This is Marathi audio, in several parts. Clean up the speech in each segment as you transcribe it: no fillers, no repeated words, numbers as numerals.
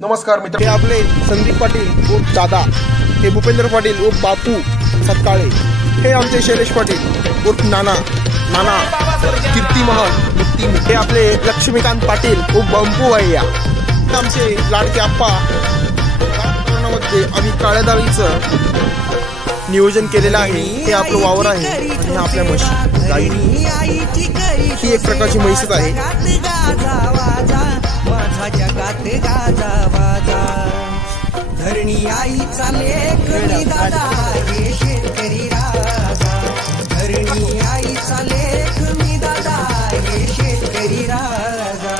नमस्कार मित्र, हे आपले संदीप पाटील उर्फ दादा, हे भूपेंद्र पाटील उर्फ बापू सत्काळे, हे आमचे शैलेश पाटील उर्फ नाना कीर्ती महल मुक्ती, हे आपले लक्ष्मीकांत पाटील उर्फ बंपू भैया, आमचे लाडके आप्पा. कोरोनामध्ये आम्ही काळ्या डाळीचं नियोजन केलेलं आहे. हे आपलं वावर आहे आणि हे आपल्या म्हशी गाई. ही एक प्रकारची म्हैसच आहे. माझा जगात गाजा वाजा धरणी आईचा लेख मी दादा हे शेतकरी राजा. धरणी आईचा लेख मी दादा हे शेतकरी राजा.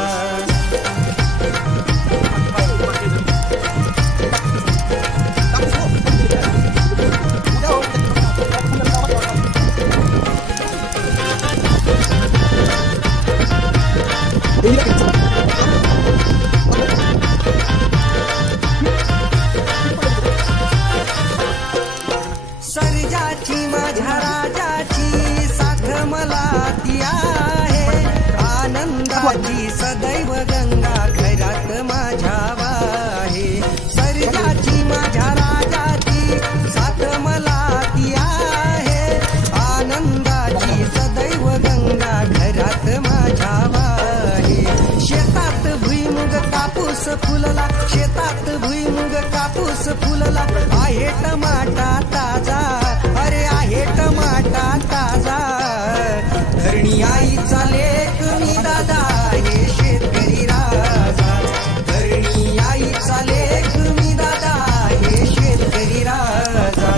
सर्जाची माझ्या राजाची साथ मला ती आहे. आनंदाची सदैव गंगा घरात माझ्या वाहे. सर्जाची माझ्या राजाची साथ मला ती आहे. आनंदाची सदैव गंगा घरात माझ्या वाहे. शेतात भुईमुग कापूस फुलला, शेतात भुईमुग कापूस फुलला. आहे टमाटा ताजा, अरे आहे टमाटा ताजा. धरणी आईचा लेख मी दादा हे शेतकरी राजा. धरणी आईचा लेख मी दादा हे शेतकरी राजा.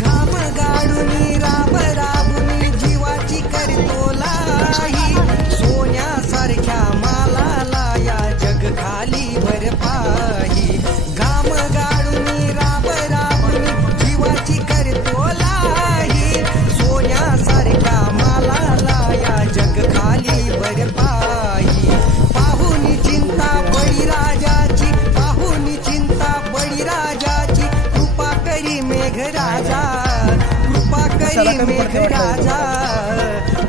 घाम गाडूनी राब राबुनी जीवाची करतो लाई. सोन्यासारख्या मालाला या जग खाली भर पाही. घाम गाडूनी राब राबुनी जीवाची करतो लाई. सोन्यासारख्या मालाला या जग खाली भर पाही. पाहुनी चिंता बळीराजाची, पाहुनी चिंता बळीराजाची. कृपा करी मेघराजा, कृपा करी मेघराजा.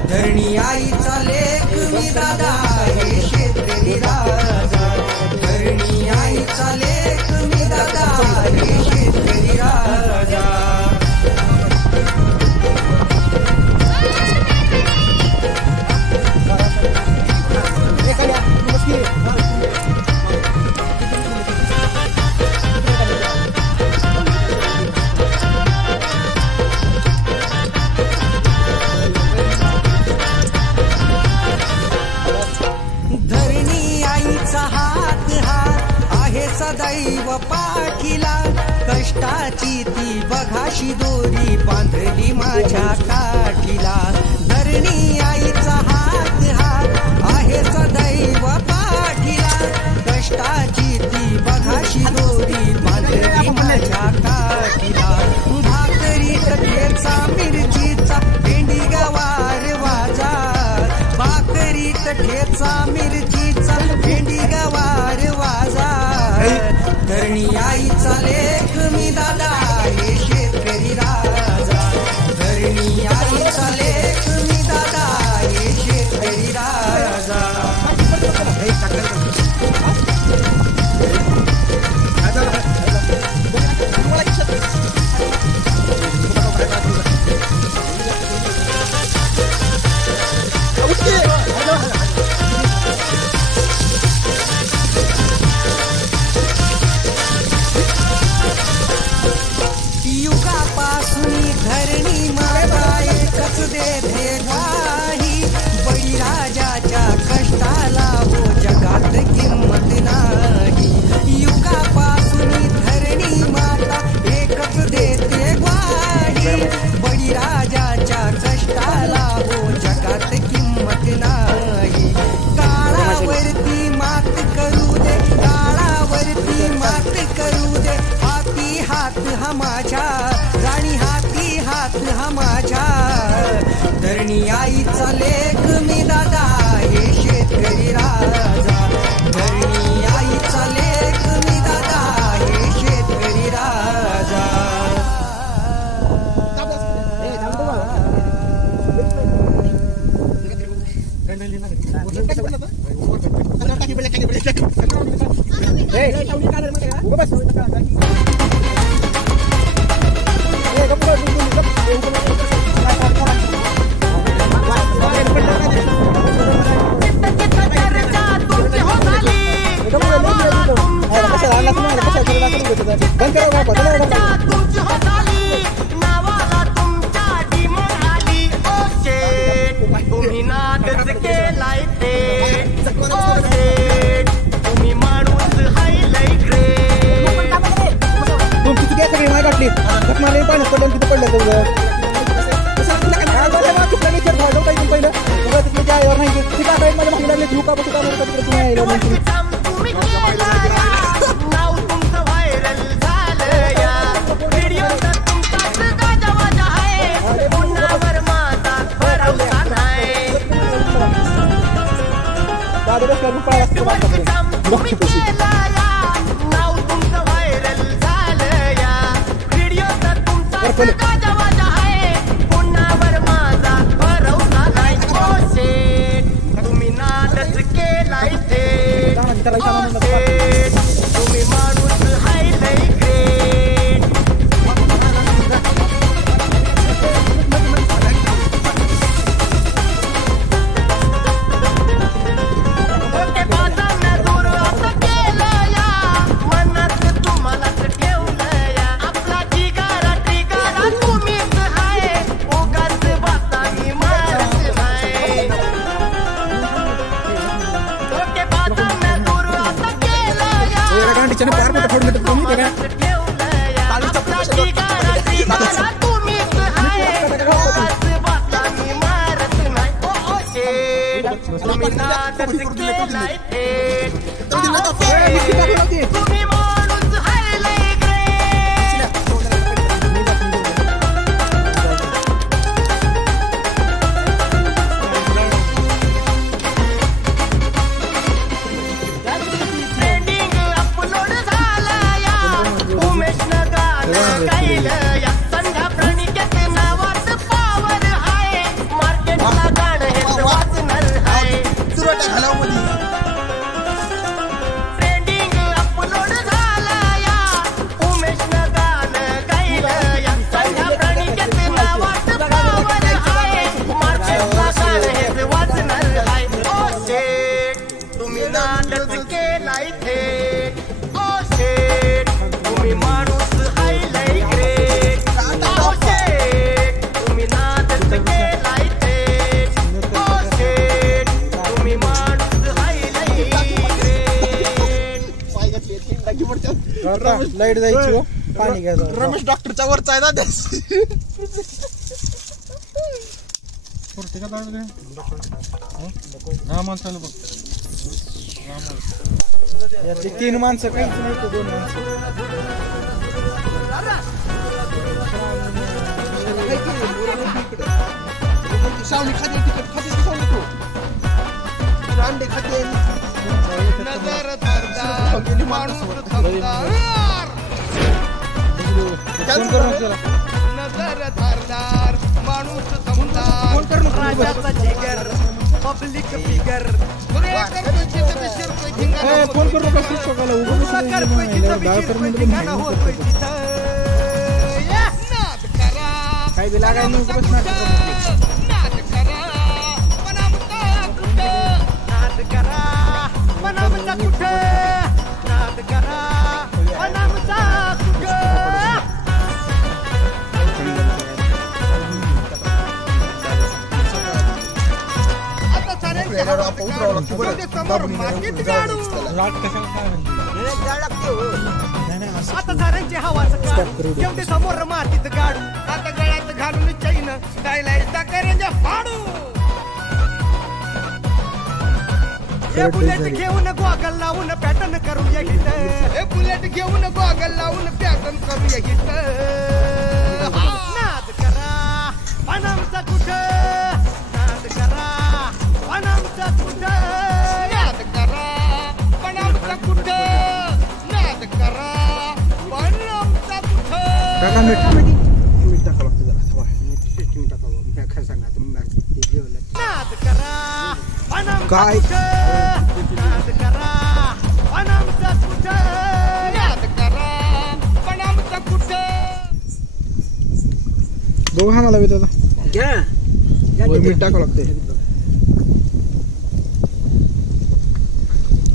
धरणी आईचा लेख मी दादा हे शेतकरी राजा. धरणी आईचा लेख मी दादा हे शेतकरी राजा. धरणी आईचा हात हात आहे सदैव पाठीला. कष्टाची ती बघाशी दोरी बांधली माझ्या काठीला. धरणी आईचा हात हात आहे सदैव पाठीला. कष्टाची ती बघाशी दोरी बांधली माझ्या काठीला. भाकरीत ठेचा मिरचीचा भेंडी गवार वाजा. भाकरीत ठेचा मिरचीचा भेंडी गवार वाजा. धरणी आईचा लेख मी दादा हे शेतकरी राजा. धरणी आईचा लेख मी दादा हे शेतकरी राजा. धरणी आईचा लेख मी दादा हे शेतकरी राजा. धरणी आईचा लेख मी दादा हे शेतकरी राजा. लाईट जायची पाणी घ्यायचं. रमेश डॉक्टरच्या वरचा आहे दादा. यातली 3 माणसं काहीच नाही, 2 माणसं. सावली खाते तिकट खाते सावली तो अंडे खाते. नजर थारदार माणूस थांबदार. नजर थारदार माणूस थांबदार. राजाचा जिगर पब्लिक फिगर. फोन करू नका शिक्षकाला. काय बी लागाय नाही. आता साऱ्यांची हवाच जेवढे समोर मातीत गाडू. आता गळ्यात घालून चैन गायला करंजा फाडू. हे बुलेट घेऊन गॉगल लावून पॅटर्न करूया हिट. हे बुलेट घेऊन गॉगल लावून पॅटर्न करूया हिट. नाद करा पणामचा कुठं काय बघू हा मला दादा मीठ टाकावं लागते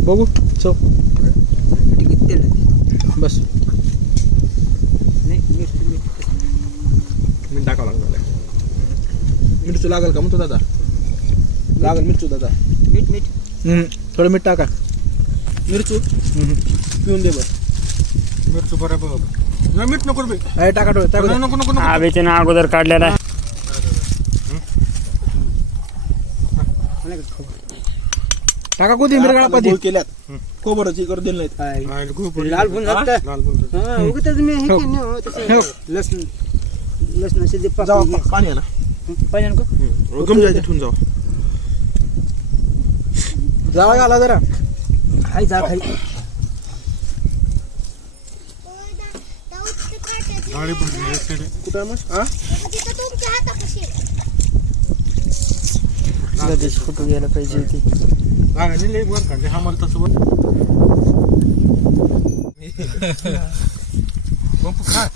बघू चव बस मीठ टाकावं लागणार मिरचू लागेल का म्हणतो दादा लागेल मिरचू दादा मीठ थोडं मीठ टाका मिरचू पिऊन दे बस मिरचू बरोबर नाही मीठ नको टाका नको आवेचे ना अगोदर काढलेला टाका कोथिंबीर गळापाती केल्यात कोबराची कर दिलं नाहीत लाल फुल लसण लसणाचे जे पाणी ना पाणी नको गम जायचं ठेवून जावा घाला जरा हाय जा खाई कुठं मग फोटो घ्यायला पाहिजे होती हा मला तसं खा